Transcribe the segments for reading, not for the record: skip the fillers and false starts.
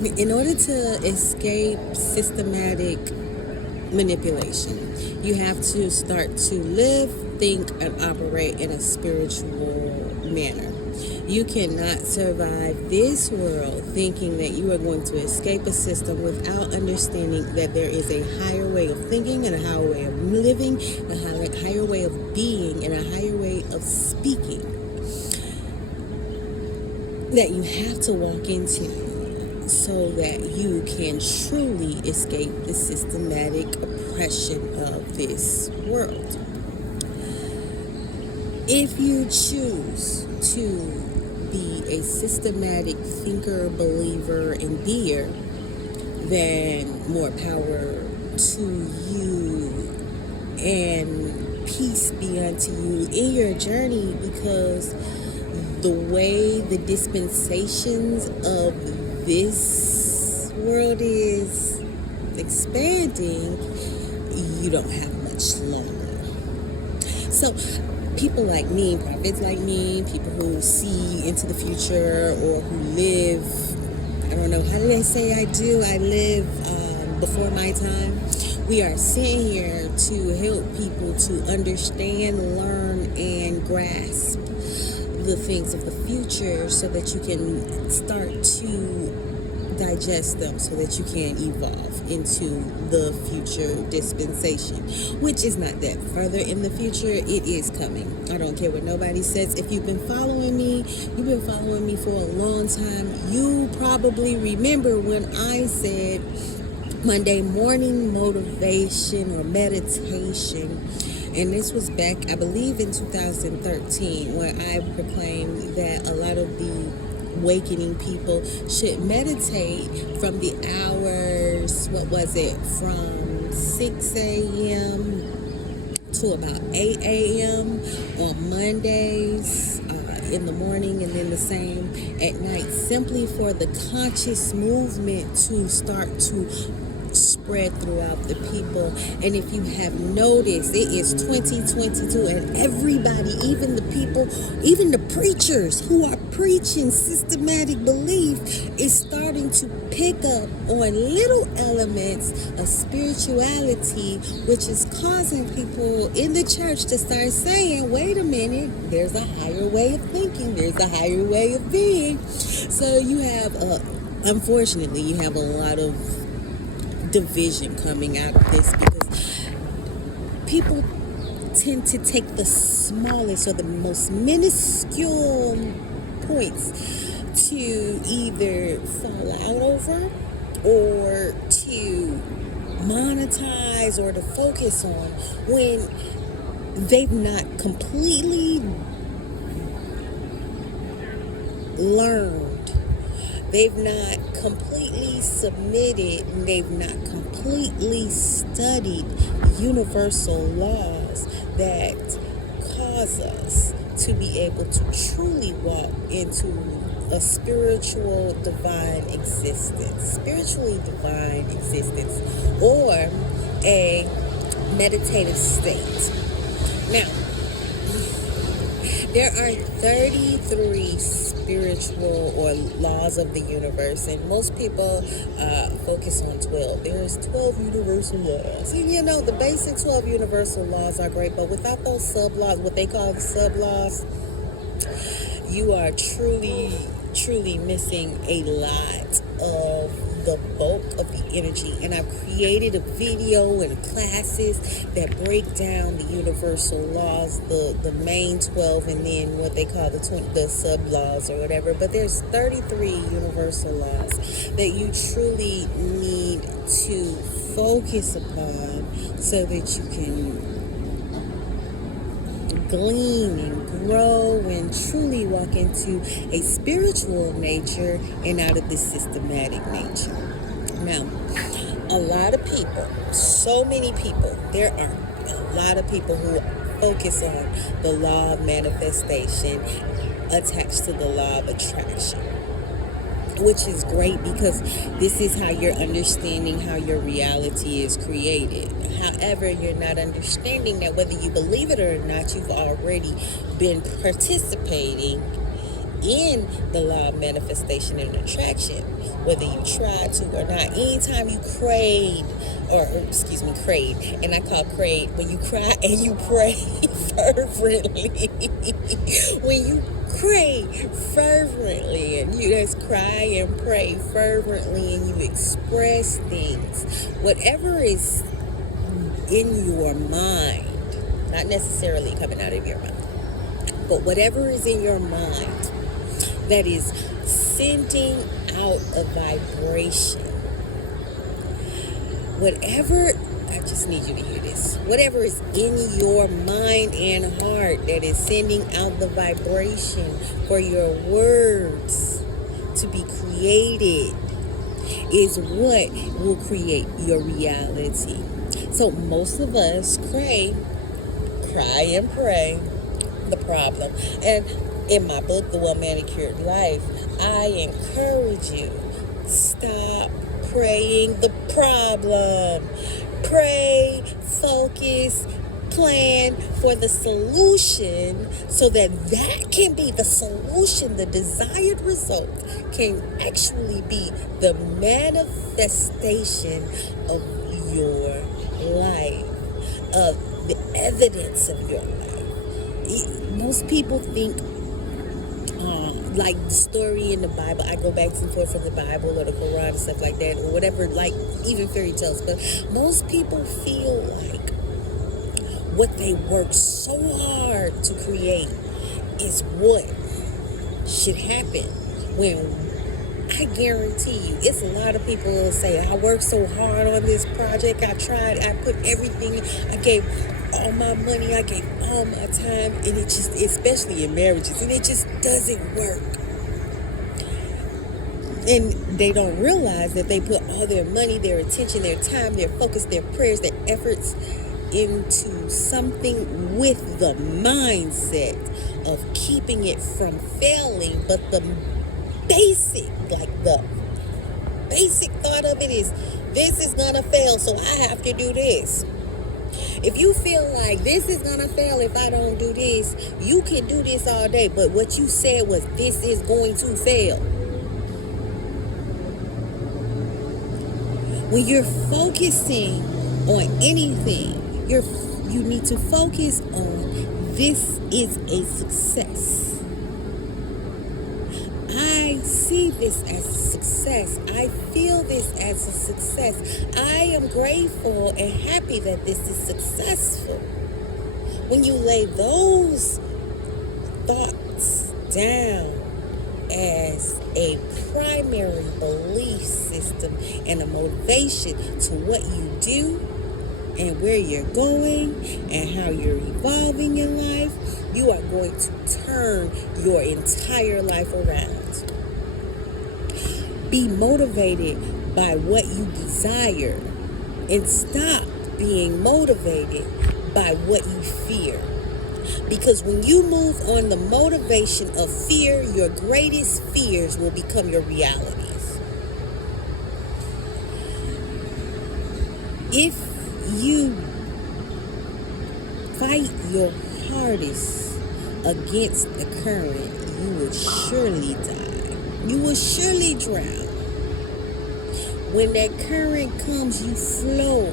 In order to escape systematic manipulation, you have to start to live, think, and operate in a spiritual manner. You cannot survive this world thinking that you are going to escape a system without understanding that there is a higher way of thinking and a higher way of living, a higher way of being, and a higher way of speaking that you have to walk into so that you can truly escape the systematic oppression of this world. If you choose to be a systematic thinker, believer, and beer, then more power to you and peace be unto you in your journey, because the way the dispensations of this world is expanding, you don't have much longer. So people like me, prophets like me, people who see into the future or who live, I don't know, how do they say I live before my time? We are sitting here to help people to understand, learn, and grasp the things of the future so that you can start to digest them, so that you can evolve into the future dispensation, which is not that further in the future. It is coming. I don't care what nobody says. If you've been following me, you've been following me for a long time. You probably remember when I said Monday morning motivation or meditation. And this was back, I believe, in 2013, where I proclaimed that a lot of the awakening people should meditate from the hours, from 6 a.m. to about 8 a.m. on Mondays in the morning, and then the same at night, simply for the conscious movement to start to spread throughout the people. And if you have noticed, it is 2022 and everybody, even the people, even the preachers who are preaching systematic belief, is starting to pick up on little elements of spirituality, which is causing people in the church to start saying, wait a minute, there's a higher way of thinking, there's a higher way of being. So you have unfortunately, you have a lot of division coming out of this, because people tend to take the smallest or the most minuscule points to either fall out over or to monetize or to focus on, when they've not completely learned. They've not completely submitted, and they've not completely studied universal laws that cause us to be able to truly walk into a spiritual divine existence, or a meditative state. Now, there are 33 spiritual or laws of the universe, and most people focus on 12. There's 12 universal laws. And you know, the basic 12 universal laws are great, but without those sub-laws, what they call the sub-laws, you are truly missing a lot of the bulk of the energy. And I've created a video and classes that break down the universal laws, the main 12, and then what they call the sub laws or whatever. But there's 33 universal laws that you truly need to focus upon so that you can glean and grow and truly walk into a spiritual nature and out of this systematic nature. Now, a lot of people, so many people, there are a lot of people who focus on the law of manifestation attached to the law of attraction, which is great because this is how you're understanding how your reality is created. However, you're not understanding that whether you believe it or not, you've already been participating in the law of manifestation and attraction, whether you try to or not. Anytime you crave, crave, and I call crave when you cry and you pray fervently. When you pray fervently, and you just cry and pray fervently, and you express things, whatever is in your mind, not necessarily coming out of your mouth, but whatever is in your mind that is sending out a vibration, whatever, I just need you to hear this, whatever is in your mind and heart that is sending out the vibration for your words to be created is what will create your reality. So most of us cry and pray the problem. And in my book, The Well Manicured Life, I encourage you, stop praying the problem. Pray, focus, plan for the solution, so that can be the solution. The desired result can actually be the manifestation of your life, of the evidence of your life. Most people think, like the story in the Bible, I go back and forth from the Bible or the Quran and stuff like that, or whatever, like even fairy tales, but most people feel like what they work so hard to create is what should happen, when I guarantee you, it's a lot of people who say, I worked so hard on this project, I tried, I put everything, I gave all my money, I gave all my time, and it just, especially in marriages, and it just doesn't work. And they don't realize that they put all their money, their attention, their time, their focus, their prayers, their efforts into something with the mindset of keeping it from failing, but the basic thought of it is, this is gonna fail, so I have to do this. If you feel like this is gonna fail if I don't do this, you can do this all day, but what you said was, this is going to fail. When you're focusing on anything, you need to focus on, this is a success. I see this as a success. I feel this as a success. I am grateful and happy that this is successful. When you lay those thoughts down as a primary belief system and a motivation to what you do and where you're going and how you're evolving in life, you are going to turn your entire life around. Be motivated by what you desire and stop being motivated by what you fear. Because when you move on the motivation of fear, your greatest fears will become your realities. If you fight your hardest against the current, you will surely die. You will surely drown. When that current comes, you flow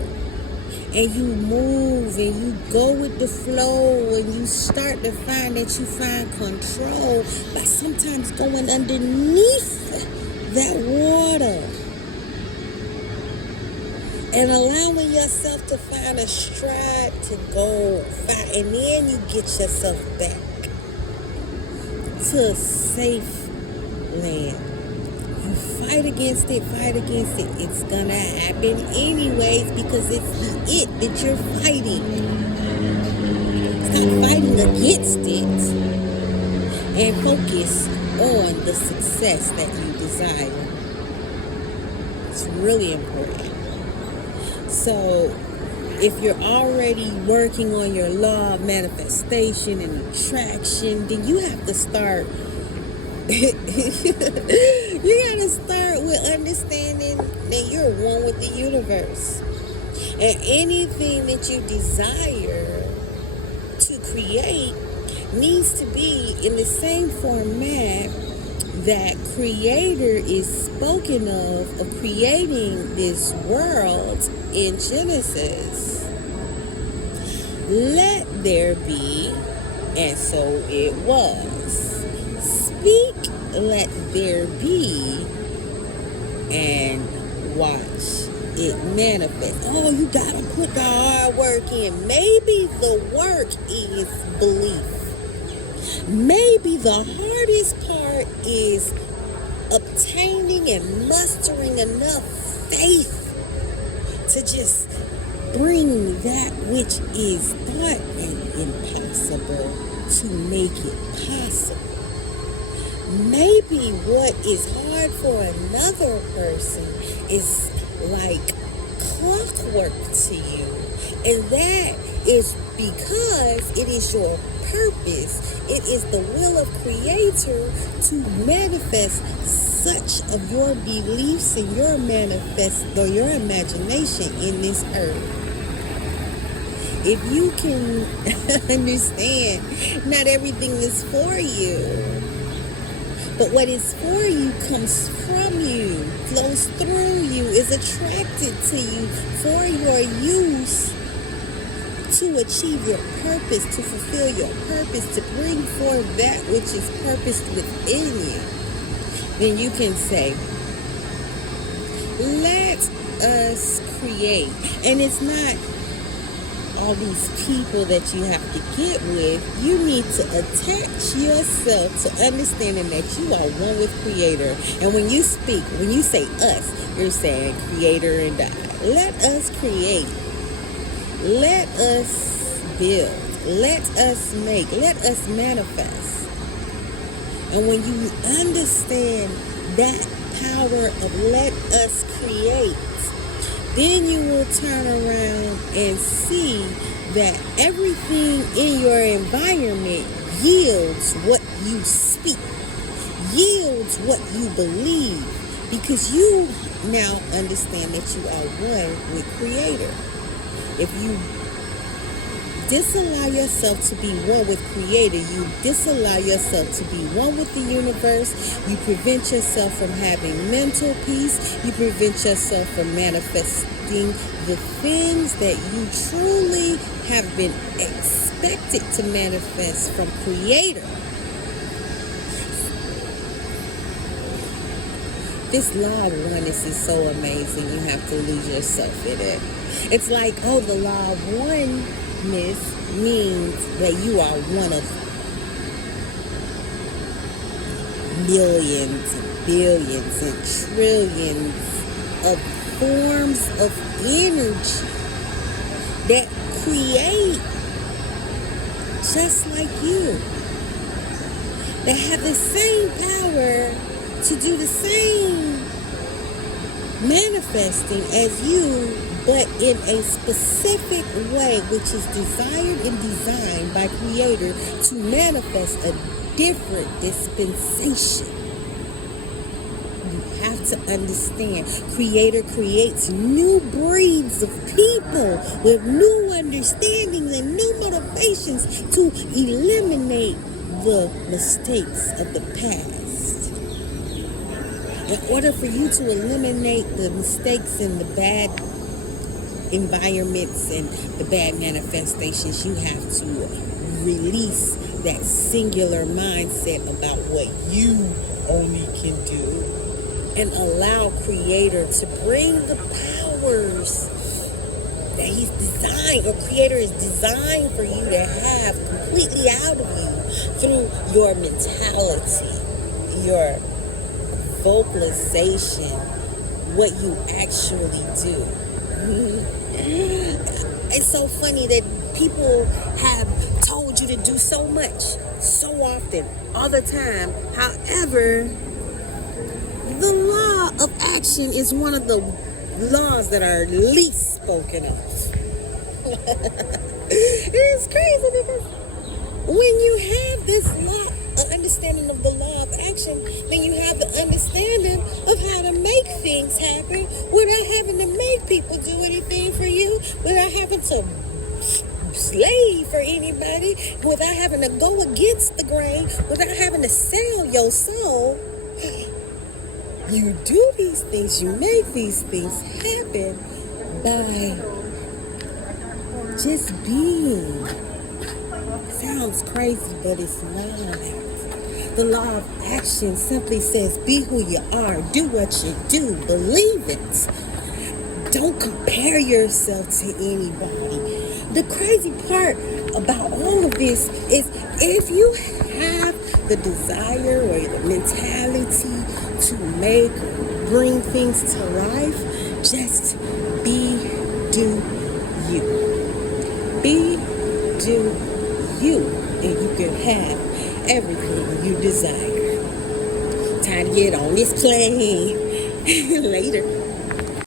and you move and you go with the flow, and you start to find that you find control by sometimes going underneath that water and allowing yourself to find a stride to go, and then you get yourself back to a safe land. You fight against it, it's gonna happen anyways, because it's the it that you're fighting. Stop fighting against it and focus on the success that you desire. It's really important. So if you're already working on your law of manifestation and attraction, then you have to start you gotta start with understanding that you're one with the universe, and anything that you desire to create needs to be in the same format that Creator is spoken of creating this world in Genesis. Let there be, and so it was. Speak, let there be, and watch it manifest. Oh, you gotta put the hard work in. Maybe the work is belief. Maybe the hardest part is obtaining and mustering enough faith to just bring that which is thought impossible to make it possible. Maybe what is hard for another person is like clockwork to you, and that is because it is your purpose. It is the will of Creator to manifest such of your beliefs and your manifest or your imagination in this earth. If you can understand, not everything is for you, but what is for you comes from you, flows through you, is attracted to you for your use to achieve your purpose, to fulfill your purpose, to bring forth that which is purposed within you. Then you can say, let us create. And it's not all these people that you have to get with. You need to attach yourself to understanding that you are one with Creator. And when you speak, when you say us, you're saying Creator and I. Let us create. Let us build. Let us make. Let us manifest. And when you understand that power of let us create, then you will turn around and see that everything in your environment yields what you speak, yields what you believe, because you now understand that you are one with Creator. If you disallow yourself to be one with Creator, you disallow yourself to be one with the universe, you prevent yourself from having mental peace, you prevent yourself from manifesting the things that you truly have been expected to manifest from Creator. This law of oneness is so amazing, you have to lose yourself in it. It's like, oh, the law of oneness means that you are one of millions and billions and trillions of forms of energy that create just like you, that have the same power to do the same manifesting as you, but in a specific way, which is desired and designed by Creator to manifest a different dispensation. You have to understand, Creator creates new breeds of people with new understandings and new motivations to eliminate the mistakes of the past. In order for you to eliminate the mistakes and the bad environments and the bad manifestations, you have to release that singular mindset about what you only can do and allow Creator to bring the powers that He's designed, or Creator is designed for you to have completely out of you through your mentality, your vocalization, what you actually do. It's so funny that people have told you to do so much, so often, all the time. However, the law of action is one of the laws that are least spoken of. It's crazy because when you have this law, understanding of the law of action, then you have the understanding of how to make things happen without having to make people do anything for you, without having to slave for anybody, without having to go against the grain, without having to sell your soul. You do these things, you make these things happen by just being. Sounds crazy, but it's not. The law of action simply says, be who you are, do what you do, believe it. Don't compare yourself to anybody. The crazy part about all of this is, if you have the desire or the mentality to bring things to life, just do you. Do you, and you can have everything you desire. Time to get on this plane. Later.